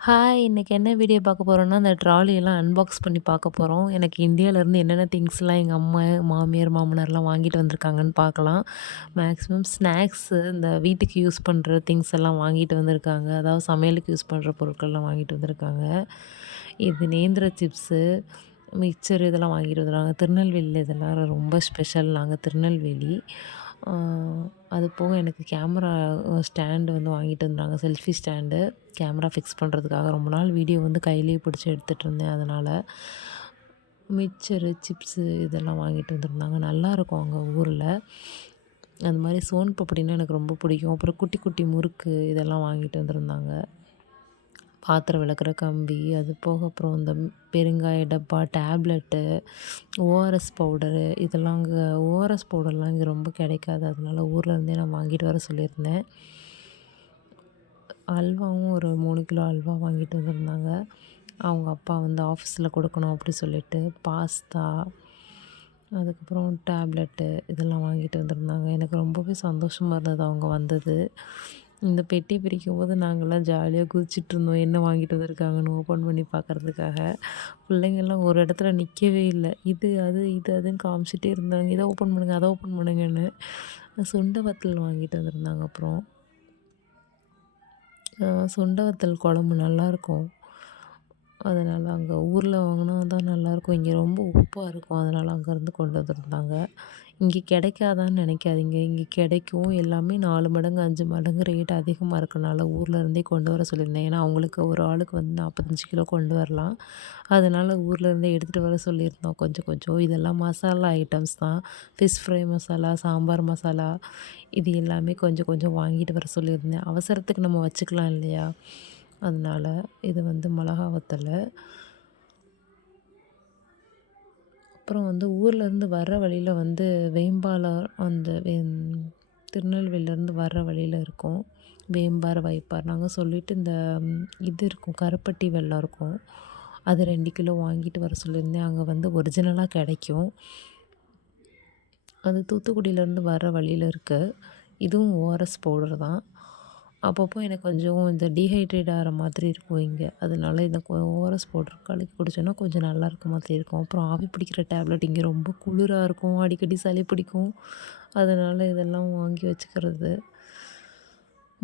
Hi! இன்னைக்கு என்ன video பார்க்க போகிறோன்னா அந்த ட்ராலியெல்லாம் அன்பாக்ஸ் பண்ணி பார்க்க போகிறோம் எனக்கு இந்தியாவிலேருந்து என்னென்ன திங்ஸ்லாம் எங்கள் அம்மா, மாமியார், மாமனார்லாம் வாங்கிட்டு வந்திருக்காங்கன்னு பார்க்கலாம். மேக்ஸிமம் ஸ்நாக்ஸு இந்த வீட்டுக்கு யூஸ் பண்ணுற திங்ஸ் எல்லாம் வாங்கிட்டு வந்திருக்காங்க. அதாவது சமையலுக்கு யூஸ் பண்ணுற பொருட்கள்லாம் வாங்கிட்டு வந்திருக்காங்க. இது நேந்திர சிப்ஸு, மிக்சர் இதெல்லாம் வாங்கிட்டு வந்துடுவாங்க திருநெல்வேலியில் இதெல்லாம் ரொம்ப ஸ்பெஷல். நாங்கள் திருநெல்வேலி. அது போக எனக்கு கேமரா ஸ்டாண்டு வந்து வாங்கிட்டு வந்தாங்க. Selfie stand. கேமரா ஃபிக்ஸ் பண்ணுறதுக்காக ரொம்ப நாள் வீடியோ வந்து கையிலேயே பிடிச்சி எடுத்துகிட்டு இருந்தேன் அதனால். மிக்சரு, சிப்ஸு இதெல்லாம் வாங்கிட்டு வந்துருந்தாங்க நல்லாயிருக்கும் அங்கே ஊரில். அந்த மாதிரி சோன் பப்படின்னா எனக்கு ரொம்ப பிடிக்கும். அப்புறம் குட்டி குட்டி முறுக்கு இதெல்லாம் வாங்கிட்டு வந்திருந்தாங்க. பாத்திரம் விளக்குற கம்பி, அது போக அப்புறம் இந்த பெருங்காய டப்பா, டேப்லெட்டு, ஓஆர்எஸ் பவுடரு இதெல்லாம் அங்கே ஓஆர்எஸ் பவுடர்லாம் இங்கே ரொம்ப கிடைக்காது. அதனால் ஊர்லேருந்தே நான் வாங்கிட்டு வர சொல்லியிருந்தேன். அல்வாவும் ஒரு மூணு கிலோ அல்வா வாங்கிட்டு வந்திருந்தாங்க. அவங்க அப்பா வந்து ஆஃபீஸில் கொடுக்கணும் அப்படி சொல்லிட்டு. பாஸ்தா, அதுக்கப்புறம் டேப்லெட்டு இதெல்லாம் வாங்கிட்டு வந்திருந்தாங்க. எனக்கு ரொம்பவே சந்தோஷமாக இருந்தது அவங்க வந்தது. இந்த பெட்டி பிரிக்கும் போது நாங்கள்லாம் ஜாலியாக ஜாலியா குதிச்சிட்ருந்தோம். என்ன வாங்கிட்டு வந்திருக்காங்கன்னு ஓப்பன் பண்ணி பார்க்கறதுக்காக. பிள்ளைங்கள்லாம் ஒரு இடத்துல நிற்கவே இல்லை இது, அது, இது, அதுன்னு காமிச்சிட்டே இருந்தாங்க. இதை ஓப்பன் பண்ணுங்கள் அதை ஓப்பன் பண்ணுங்கன்னு. சுண்ட வத்தல் வாங்கிட்டு வந்திருந்தாங்க அப்புறம். சுண்ட வத்தல் குழம்பு நல்லாயிருக்கும். அதனால் அங்கே ஊரில் வாங்கினா தான் நல்லாயிருக்கும். இங்கே ரொம்ப உப்பாக இருக்கும். அதனால் அங்கேருந்து கொண்டு வந்திருந்தாங்க. இங்கே கிடைக்காதான்னு நினைக்காதீங்க. இங்கே கிடைக்கும். எல்லாமே நாலு மடங்கு, அஞ்சு மடங்கு ரேட் அதிகமாக இருக்கனால ஊரில் இருந்தே கொண்டு வர சொல்லியிருந்தேன். ஏன்னா, அவங்களுக்கு ஒரு ஆளுக்கு வந்து 45 கிலோ கொண்டு வரலாம். அதனால் ஊரில் இருந்தே எடுத்துகிட்டு வர சொல்லியிருந்தோம் கொஞ்சம் கொஞ்சம். இதெல்லாம் மசாலா ஐட்டம்ஸ் தான். ஃபிஷ் ஃப்ரை மசாலா, சாம்பார் மசாலா இது எல்லாமே கொஞ்சம் கொஞ்சம் வாங்கிட்டு வர சொல்லியிருந்தேன். அவசரத்துக்கு நம்ம வச்சுக்கலாம் இல்லையா? அதனால் இது வந்து மிளகா வத்தலு. அப்புறம் வந்து ஊர்லேருந்து வர்ற வழியில் வந்து வேம்பாலம் அந்த வே திருநெல்வேலிலேருந்து வர்ற வழியில் இருக்கும். வேம்பார், வைப்பார் நாங்கள் சொல்லிட்டு இந்த இது இருக்கும் கருப்பட்டி வெல்லம் இருக்கும். அது ரெண்டு கிலோ வாங்கிட்டு வர சொல்லியிருந்தேன். அங்கே வந்து ஒரிஜினலாக கிடைக்கும். அது தூத்துக்குடியிலேருந்து வர்ற வழியில் இருக்குது இதுவும் ஓஆர்எஸ் பவுடர் தான். அப்பப்போ எனக்கு கொஞ்சம் இந்த டீஹைட்ரேட் ஆகிற மாதிரி இருக்கும் இங்கே அதனால இந்த ஓஆர்எஸ் போட்டு கலக்கி குடிச்சோன்னா கொஞ்சம் நல்லா இருக்க மாதிரி இருக்கும். அப்புறம் ஆவி பிடிக்கிற டேப்லெட் இங்கே ரொம்ப குளிராக இருக்கும். அடிக்கடி சளி பிடிக்கும். அதனால இதெல்லாம் வாங்கி வச்சுக்கிறது.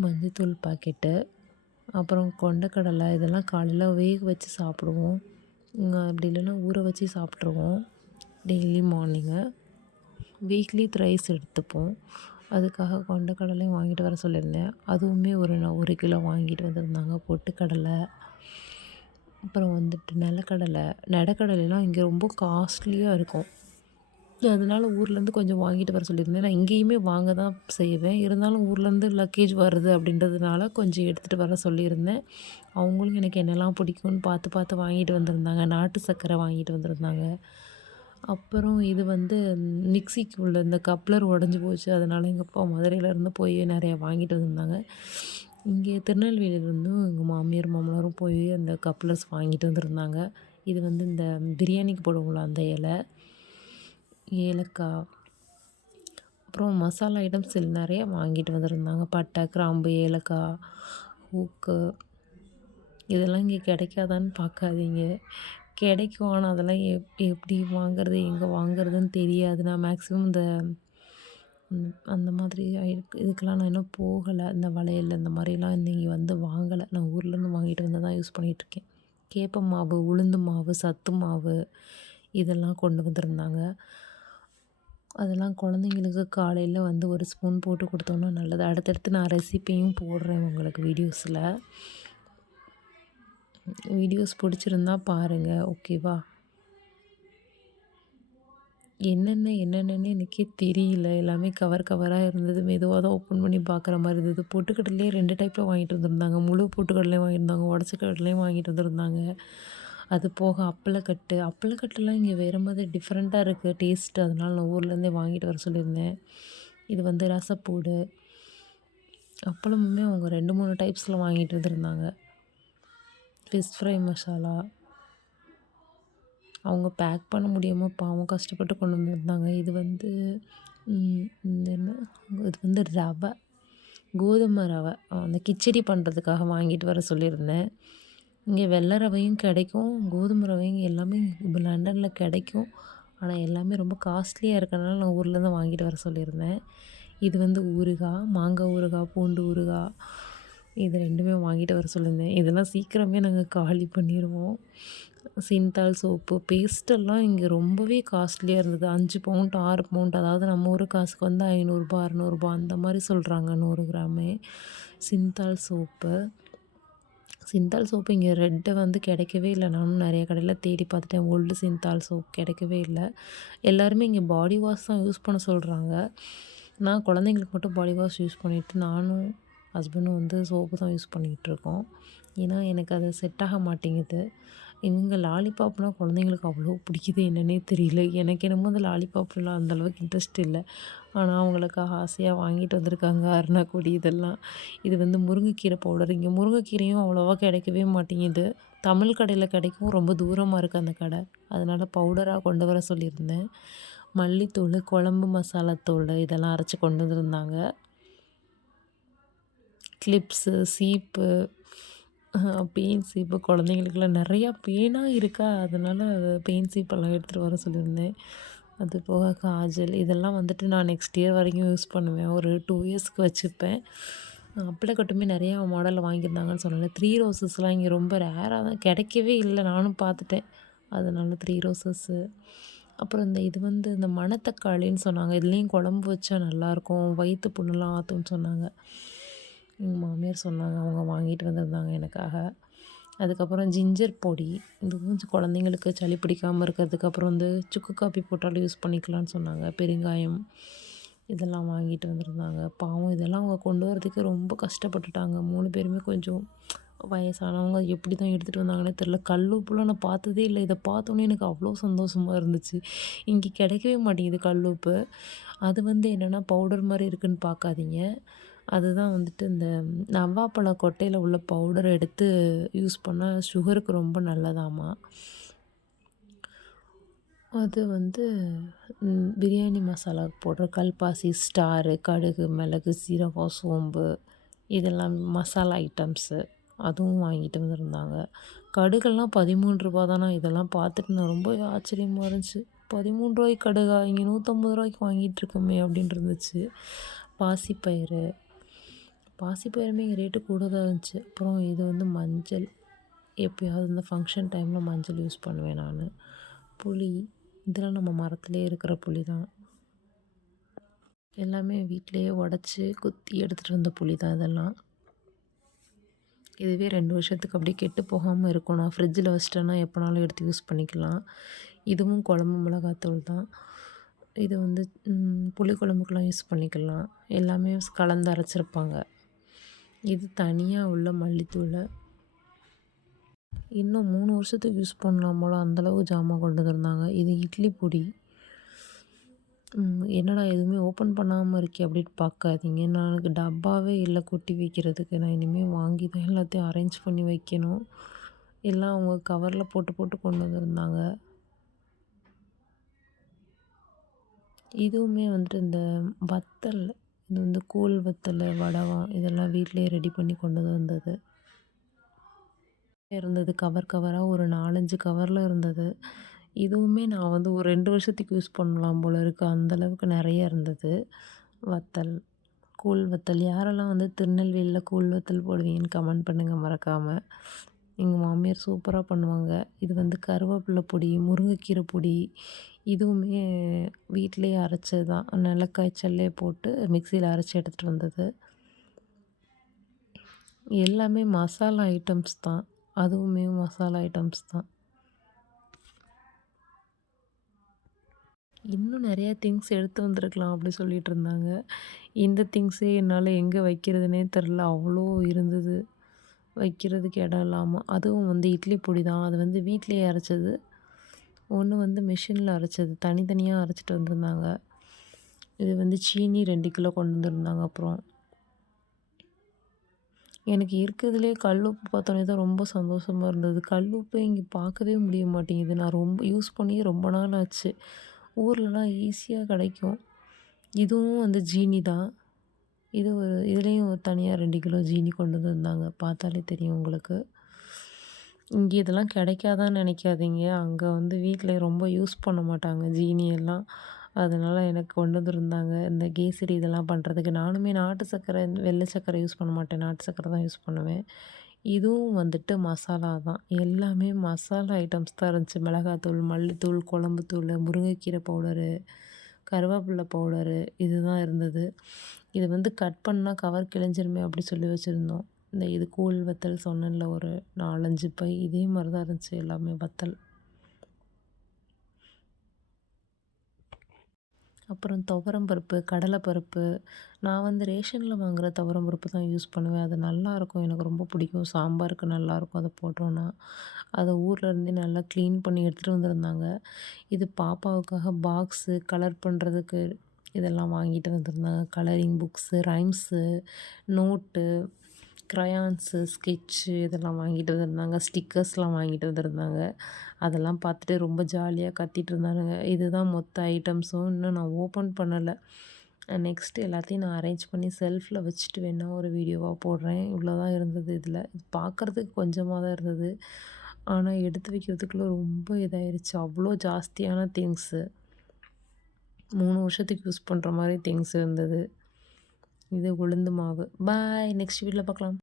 மஞ்சத்தூள் பாக்கெட்டு, அப்புறம் கொண்டக்கடலை இதெல்லாம் காலையில் வேக வச்சு சாப்பிடுவோம். அப்படி இல்லைன்னா ஊற வச்சு சாப்பிட்ருவோம். Daily morning. வீக்லி த்ரைஸ் எடுத்துப்போம். அதுக்காக கொண்டக்கடலையும் வாங்கிட்டு வர சொல்லியிருந்தேன். அதுவுமே ஒரு ஒரு கிலோ வாங்கிட்டு வந்திருந்தாங்க. பொட்டுக்கடலை, அப்புறம் வந்துட்டு நிலக்கடலை. நெடக்கடலைலாம் இங்கே ரொம்ப காஸ்ட்லியாக இருக்கும். அதனால் ஊர்லேருந்து கொஞ்சம் வாங்கிட்டு வர சொல்லியிருந்தேன். நான் இங்கேயுமே வாங்க தான் செய்வேன். இருந்தாலும் ஊர்லேருந்து லக்கேஜ் வருது அப்படின்றதுனால கொஞ்சம் எடுத்துகிட்டு வர சொல்லியிருந்தேன். அவங்களும் எனக்கு என்னலாம் பிடிக்கும்னு பார்த்து பார்த்து வாங்கிட்டு வந்திருந்தாங்க. நாட்டு சர்க்கரை வாங்கிட்டு வந்திருந்தாங்க. அப்புறம் இது வந்து மிக்ஸிக்கு உள்ள இந்த கப்ளர் உடஞ்சி போச்சு. அதனால் எங்கள் அப்பா மதுரையிலேருந்து போய் நிறையா வாங்கிட்டு வந்திருந்தாங்க. இங்கே திருநெல்வேலியிலேருந்து எங்கள் மாமியார், மாமனாரும் போய் அந்த கப்ளர்ஸ் வாங்கிட்டு வந்திருந்தாங்க. இது வந்து இந்த பிரியாணிக்கு போடுவோம்ல அந்த இலை. ஏலக்காய். அப்புறம் மசாலா ஐட்டம்ஸ் நிறையா வாங்கிட்டு வந்திருந்தாங்க. பட்டை, கிராம்பு, ஏலக்காய், ஊக்கு இதெல்லாம் இங்கே கிடைக்காதான்னு பார்க்காதீங்க. கிடைக்கும். ஆனால் அதெல்லாம் எப் எப்படி வாங்குறது, எங்கே வாங்குறதுன்னு தெரியாது. நான் மேக்ஸிமம் இந்த அந்த மாதிரி இதுக்கெல்லாம் நான் இன்னும் போகலை இந்த வளையல் இந்த மாதிரிலாம் இன்னும் வந்து வாங்கலை நான் ஊர்லேருந்து வாங்கிட்டு வந்து தான் யூஸ் பண்ணிகிட்ருக்கேன் கேப்ப மாவு, உளுந்து மாவு, சத்து மாவு இதெல்லாம் கொண்டு வந்திருந்தாங்க. அதெல்லாம் குழந்தைங்களுக்கு காலையில் வந்து ஒரு ஸ்பூன் போட்டு கொடுத்தோன்னா நல்லது. அடுத்தடுத்து நான் ரெசிப்பியும் போடுறேன் உங்களுக்கு வீடியோஸில். வீடியோஸ் பிடிச்சிருந்தா பாருங்க. ஓகேவா? என்னென்ன என்னென்னு எனக்கே தெரியல. எல்லாமே கவர் கவராக இருந்தது. மெதுவாக தான் ஓப்பன் பண்ணி பார்க்குற மாதிரி இருந்தது. பொட்டுக்கடலையே ரெண்டு டைப்பில் வாங்கிட்டு வந்திருந்தாங்க. முழு பொட்டுக்கடலையும் வாங்கியிருந்தாங்க. உடச்சக்கடலையும் கடலையும் வாங்கிட்டு வந்திருந்தாங்க. அது போக அப்பளக்கட்டு. அப்பளக்கட்டுலாம் இங்கே வேற மாதிரி டிஃப்ரெண்ட்டாக இருக்குது டேஸ்ட்டு. அதனால் நான் ஊர்லேருந்தே வாங்கிட்டு வர சொல்லியிருந்தேன். இது வந்து ரசப்பூடு. அப்பளமுமே அவங்க 2, 3 டைப்ஸில் வாங்கிட்டு வந்திருந்தாங்க. Fish fry masala. அவங்க பேக் பண்ண முடியாமல் பாவம் கஷ்டப்பட்டு கொண்டு வந்திருந்தாங்க. இது வந்து என்ன இது வந்து ரவை. கோதுமை ரவை. அந்த கிச்சடி பண்ணுறதுக்காக வாங்கிட்டு வர சொல்லியிருந்தேன். இங்கே வெள்ளை ரவையும் கிடைக்கும் கோதுமை ரவையும் எல்லாமே இப்போ லண்டனில் கிடைக்கும் ஆனால் எல்லாமே ரொம்ப காஸ்ட்லியாக இருக்கிறனால நான் ஊர்லேருந்து வாங்கிட்டு வர சொல்லியிருந்தேன் இது வந்து ஊறுகாய் மாங்காய் ஊறுகாய் பூண்டு ஊறுகாய் இது ரெண்டுமே வாங்கிட்டு வர சொல்லியிருந்தேன். இதெல்லாம் சீக்கிரமே நாங்கள் காலி பண்ணிடுவோம் சிந்தால் சோப்பு பேஸ்ட்டெல்லாம் இங்கே ரொம்பவே காஸ்ட்லியாக இருந்தது. அஞ்சு பவுண்ட் ஆறு பவுண்ட் அதாவது நம்ம ஊர் காசுக்கு வந்து ஐநூறுரூபா அறநூறுபா அந்த மாதிரி சொல்கிறாங்க நூறு கிராமே. Cinthol soap. சிந்தால் சோப்பு இங்கே ரெட்டை வந்து கிடைக்கவே இல்லை. நானும் நிறைய கடையில் தேடி பார்த்துட்டேன். ஓல்டு சிந்தால் சோப் கிடைக்கவே இல்லை. எல்லாருமே இங்கே பாடி வாஷ் தான் யூஸ் பண்ண சொல்கிறாங்க நான் குழந்தைங்களுக்கு மட்டும் பாடி வாஷ் யூஸ் பண்ணிவிட்டு நானும் ஹஸ்பண்டும் வந்து சோப்பு தான் யூஸ் பண்ணிக்கிட்டு இருக்கோம் ஏன்னா எனக்கு அது செட் ஆக மாட்டேங்குது. இவங்க லாலிபாப்னால் குழந்தைங்களுக்கு அவ்வளோ பிடிக்குது என்னன்னே தெரியல. எனக்கு என்னமோ அந்த லாலிபாப்லாம் அந்தளவுக்கு இன்ட்ரெஸ்ட் இல்லை. ஆனால் அவங்களுக்காக ஆசையாக வாங்கிட்டு வந்திருக்காங்க அருணாக்கொடி இதெல்லாம். இது வந்து முருங்கைக்கீரை பவுடர் இங்கே முருங்கைக்கீரையும் அவ்வளோவா கிடைக்கவே மாட்டேங்குது. தமிழ் கடையில் கிடைக்கும் ரொம்ப தூரமாக இருக்குது அந்த கடை. அதனால் பவுடராக கொண்டு வர சொல்லியிருந்தேன். மல்லித்தூள் குழம்பு மசாலாத்தூள் இதெல்லாம் அரைச்சி கொண்டு வந்திருந்தாங்க. கிளிப்ஸு சீப்பு பெயின் சீப்பு குழந்தைங்களுக்குலாம் நிறையா பேனாக இருக்கா? அதனால் பெயின் சீப்பெல்லாம் எடுத்துகிட்டு வர சொல்லியிருந்தேன். அது போக காஜல் இதெல்லாம் வந்துட்டு நான் நெக்ஸ்ட் இயர் வரைக்கும் யூஸ் பண்ணுவேன். ஒரு டூ இயர்ஸ்க்கு வச்சுப்பேன். கட்டுமே நிறையா மாடலில் வாங்கியிருந்தாங்கன்னு சொல்லலை. த்ரீ ரோசஸ்லாம் இங்கே ரொம்ப ரேராக தான் கிடைக்கவே இல்லை. நானும் பார்த்துட்டேன். அதனால் த்ரீ ரோசஸ்ஸு அப்புறம் இந்த இது வந்து இந்த மணத்தக்காளின்னு சொன்னாங்க. இதுலேயும் குழம்பு வச்சா நல்லாயிருக்கும் வயிற்று புண்ணுலாம் ஆற்றும்னு சொன்னாங்க. எங்கள் மாமியார் சொன்னாங்க அவங்க வாங்கிட்டு வந்திருந்தாங்க எனக்காக. அதுக்கப்புறம் ஜிஞ்சர் பொடி இது கொஞ்சம் குழந்தைங்களுக்கு சளி பிடிக்காமல் இருக்கிறதுக்கு அப்புறம் வந்து சுக்கு காப்பி போட்டாலும் யூஸ் பண்ணிக்கலாம்னு சொன்னாங்க. பெருங்காயம் இதெல்லாம் வாங்கிட்டு வந்திருந்தாங்க. பாவம் இதெல்லாம் அவங்க கொண்டு வரதுக்கு ரொம்ப கஷ்டப்பட்டுட்டாங்க. மூணு பேருமே கொஞ்சம் வயசானவங்க எப்படி தான் எடுத்துகிட்டு வந்தாங்கன்னே தெரில கல்லுப்புலாம் நான் பார்த்ததே இல்லை. இதை பார்த்தோன்னே எனக்கு அவ்வளோ சந்தோஷமாக இருந்துச்சு. இங்கே கிடைக்கவே மாட்டேங்குது கல் உப்பு. அது வந்து என்னென்னா பவுடர் மாதிரி இருக்குதுன்னு பார்க்காதீங்க. அதுதான் வந்துட்டு இந்த நவ்வாப்பழ கொட்டையில் உள்ள பவுடர் எடுத்து யூஸ் பண்ணால் சுகருக்கு ரொம்ப நல்லதாமா. அது வந்து பிரியாணி மசாலா போடுற கல்பாசி ஸ்டாரு கடுகு மிளகு சீரகம் சோம்பு இதெல்லாம் மசாலா ஐட்டம்ஸு அதுவும் வாங்கிட்டு வந்திருந்தாங்க. கடுகெல்லாம் பதிமூணு ரூபா தானே இதெல்லாம் பார்த்துட்டு நான் ரொம்ப ஆச்சரியமாக இருந்துச்சு. பதிமூணு ரூபாய்க்கு கடுகா? இங்கே நூற்றம்பது ரூபாய்க்கு வாங்கிட்டு இருக்கோமே அப்படின்ட்டு இருந்துச்சு. பாசிப்பயிறு பாசிப்பயிறுமே இங்கே ரேட்டு கூட தான் இருந்துச்சு. அப்புறம் இது வந்து மஞ்சள். எப்போயாவது இந்த ஃபங்க்ஷன் டைமில் மஞ்சள் யூஸ் பண்ணுவேன் நான். புளி. இதெல்லாம் நம்ம மரத்துலேயே இருக்கிற புளி தான் எல்லாமே வீட்டிலையே உடச்சி குத்தி எடுத்துகிட்டு வந்த புளி தான் இதெல்லாம். இதுவே ரெண்டு வருஷத்துக்கு அப்படியே கெட்டு போகாமல் இருக்கும் நான் ஃப்ரிட்ஜில் வச்சிட்டேன்னா எப்போனாலும் எடுத்து யூஸ் பண்ணிக்கலாம். இதுவும் குழம்பு மிளகாத்தூள் தான். இது வந்து புளி குழம்புக்கெலாம் யூஸ் பண்ணிக்கலாம். எல்லாமே கலந்து அரைச்சிருப்பாங்க. இது தனியாக உள்ள மல்லித்தூள். இன்னும் மூணு வருஷத்துக்கு யூஸ் பண்ணலாம் போல் அந்தளவு ஜாமான் கொண்டு வந்திருந்தாங்க. இது இட்லி பொடி. என்னடா எதுவுமே ஓப்பன் பண்ணாமல் இருக்கே அப்படின்னு பார்க்காதீங்க. நான் எனக்கு டப்பாவே இல்லை கொட்டி வைக்கிறதுக்கு. நான் இனிமேல் வாங்கி தான் எல்லாத்தையும் அரேஞ்ச் பண்ணி வைக்கணும். எல்லாம் அவங்க கவரில் போட்டு போட்டு கொண்டு வந்திருந்தாங்க. இதுவுமே வந்துட்டு இந்த வத்தல் இது வந்து கூழ் வத்தல் வடவம் இதெல்லாம் வீட்டிலே ரெடி பண்ணி கொண்டு வந்தது. இருந்தது கவர் கவராக ஒரு நாலஞ்சு கவரில் இருந்தது. இதுவுமே நான் வந்து ஒரு ரெண்டு வருஷத்துக்கு யூஸ் பண்ணலாம் போல் இருக்குது அந்தளவுக்கு நிறைய இருந்தது. வத்தல் கூழ் வத்தல். யாரெல்லாம் வந்து திருநெல்வேலியில் கூழ் வத்தல் போடுவீங்கன்னு கமெண்ட் பண்ணுங்கள் மறக்காமல் எங்கள் மாமியார் சூப்பராக பண்ணுவாங்க. இது வந்து கருவேப்பிலை பொடி முருங்கைக்கீரை பொடி இதுவுமே வீட்டிலேயே அரைச்சது தான் நிலக்காய்ச்சல்லே போட்டு மிக்சியில் அரைச்சி எடுத்துகிட்டு வந்தது. எல்லாமே மசாலா ஐட்டம்ஸ் தான். அதுவுமே மசாலா ஐட்டம்ஸ் தான். இன்னும் நிறையா திங்ஸ் எடுத்து வந்திருக்கலாம் அப்படி சொல்லிகிட்டு இருந்தாங்க. இந்த திங்ஸே என்னால் எங்கே வைக்கிறதுனே தெரில அவ்வளோ இருந்தது. வைக்கிறதுக்கு இடம் இல்லாமல் அதுவும் வந்து இட்லி பொடி தான். அது வந்து வீட்டிலேயே அரைச்சது. ஒன்று வந்து மிஷினில் அரைச்சது. தனித்தனியாக அரைச்சிட்டு வந்திருந்தாங்க. இது வந்து சீனி ரெண்டு கிலோ கொண்டு வந்திருந்தாங்க அப்புறம். எனக்கு இருக்கிறதுலே கல் உப்பு பார்த்தோன்னே தான் ரொம்ப சந்தோஷமாக இருந்தது. கல் உப்பு இங்கே பார்க்கவே முடிய மாட்டேங்குது. நான் ரொம்ப யூஸ் பண்ணி ரொம்ப நாள் ஆச்சு. ஊர்லலாம் ஈஸியாக கிடைக்கும். இதுவும் வந்து ஜீனி தான். இது ஒரு இதுலேயும் ஒரு தனியாக ரெண்டு கிலோ ஜீனி கொண்டு வந்திருந்தாங்க. பார்த்தாலே தெரியும் உங்களுக்கு. இங்கே இதெல்லாம் கிடைக்காதான்னு நினைக்காதீங்க. அங்கே வந்து வீட்டில் ரொம்ப யூஸ் பண்ண மாட்டாங்க ஜீனி எல்லாம். அதனால் எனக்கு கொண்டு வந்திருந்தாங்க. இந்த கேசரி இதெல்லாம் பண்ணுறதுக்கு நானுமே நாட்டு சர்க்கரை வெள்ளை சர்க்கரை யூஸ் பண்ண மாட்டேன். நாட்டு சர்க்கரை தான் யூஸ் பண்ணுவேன். இதுவும் வந்துட்டு மசாலா தான். எல்லாமே மசாலா ஐட்டம்ஸ் தான் இருந்துச்சு. மிளகாத்தூள் மல்லித்தூள் குழம்புத்தூள் முருங்கைக்கீரை பவுடரு கருவேப்பிலை பவுடரு இது தான் இருந்தது. இது வந்து கட் பண்ணால் கவர் கிழிஞ்சிருமே அப்படி சொல்லி வச்சுருந்தோம். இந்த இது கூழ் வத்தல் சொன்னேன்ல ஒரு நாலஞ்சு பை இதே மாதிரி தான் இருந்துச்சு எல்லாமே வத்தல். அப்புறம் துவரம் பருப்பு கடலைப்பருப்பு நான் வந்து ரேஷனில் வாங்குகிற துவரம் பருப்பு தான் யூஸ் பண்ணுவேன். அது நல்லாயிருக்கும் எனக்கு ரொம்ப பிடிக்கும். சாம்பாருக்கு நல்லாயிருக்கும் அதை போட்டோன்னா அதை ஊரில் இருந்தே நல்லா க்ளீன் பண்ணி எடுத்துகிட்டு வந்திருந்தாங்க. இது பாப்பாவுக்காக பாக்ஸு கலர் பண்ணுறதுக்கு இதெல்லாம் வாங்கிட்டு வந்திருந்தாங்க. Colouring books rhymes note crayons sketch இதெல்லாம் வாங்கிட்டு வந்திருந்தாங்க. ஸ்டிக்கர்ஸ்லாம் வாங்கிட்டு வந்திருந்தாங்க. அதெல்லாம் பார்த்துட்டு ரொம்ப ஜாலியாக கத்திட்டு இருந்தானுங்க. இதுதான் மொத்த ஐட்டம்ஸும் இன்னும் நான் ஓப்பன் பண்ணலை. நெக்ஸ்ட்டு எல்லாத்தையும் நான் அரேஞ்ச் பண்ணி செல்ஃபில் வச்சுட்டு வேணால் ஒரு வீடியோவாக போடுறேன். இவ்வளோ தான் இருந்தது இதில். இது பார்க்குறதுக்கு கொஞ்சமாக தான் இருந்தது. ஆனால் எடுத்து வைக்கிறதுக்குள்ளே ரொம்ப இதாயிருச்சு. அவ்வளோ ஜாஸ்தியான திங்ஸு மூணு வருஷத்துக்கு யூஸ் பண்ணுற மாதிரி திங்ஸ் இருந்தது. இது உளுந்து மாவு. பாய் நெக்ஸ்ட் வீட்டில் பார்க்கலாம்.